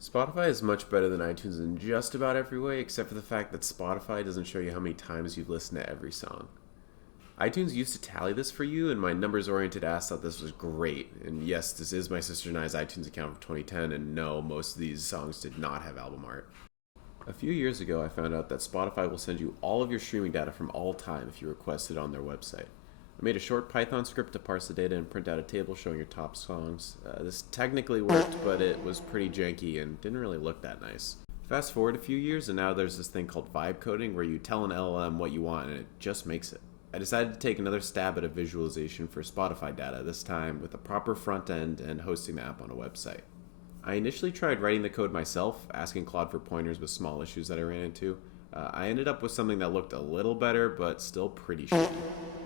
Spotify is much better than iTunes in just about every way, except for the fact that Spotify doesn't show you how many times you've listened to every song. iTunes used to tally this for you, and my numbers oriented ass thought this was great. And yes, this is my sister and I's iTunes account from 2010, and no, most of these songs did not have album art. A few years ago, I found out that Spotify will send you all of your streaming data from all time if you request it on their website. I made a short Python script to parse the data and print out a table showing your top songs. This technically worked, but it was pretty janky and didn't really look that nice. Fast forward a few years, and now there's this thing called vibe coding where you tell an LLM what you want and it just makes it. I decided to take another stab at a visualization for Spotify data, this time with a proper front end and hosting the app on a website. I initially tried writing the code myself, asking Claude for pointers with small issues that I ran into. I ended up with something that looked a little better, but still pretty shitty.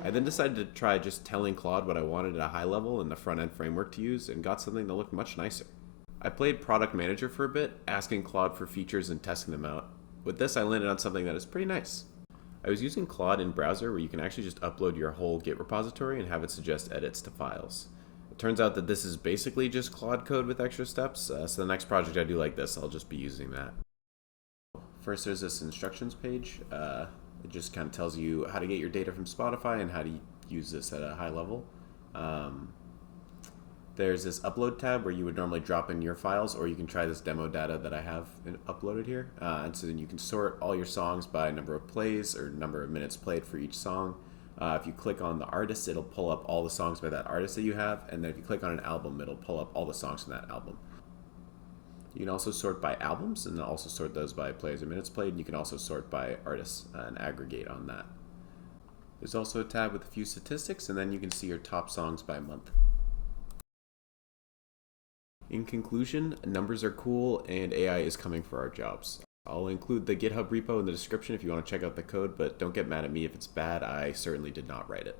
I then decided to try just telling Claude what I wanted at a high level and the front end framework to use, and got something that looked much nicer. I played Product Manager for a bit, asking Claude for features and testing them out. With this, I landed on something that is pretty nice. I was using Claude in browser where you can actually just upload your whole Git repository and have it suggest edits to files. It turns out that this is basically just Claude code with extra steps, so the next project I do like this, I'll just be using that. First, there's this instructions page. It just kind of tells you how to get your data from Spotify and how to use this at a high level. Um, there's this upload tab where you would normally drop in your files, or you can try this demo data that I have uploaded here. And so then you can sort all your songs by number of plays or number of minutes played for each song. If you click on the artist, it'll pull up all the songs by that artist that you have. And then if you click on an album, it'll pull up all the songs from that album. You can also sort by albums and also sort those by plays or minutes played. And you can also sort by artists and aggregate on that. There's also a tab with a few statistics, and then you can see your top songs by month. In conclusion, numbers are cool and AI is coming for our jobs. I'll include the GitHub repo in the description if you want to check out the code, but don't get mad at me if it's bad. I certainly did not write it.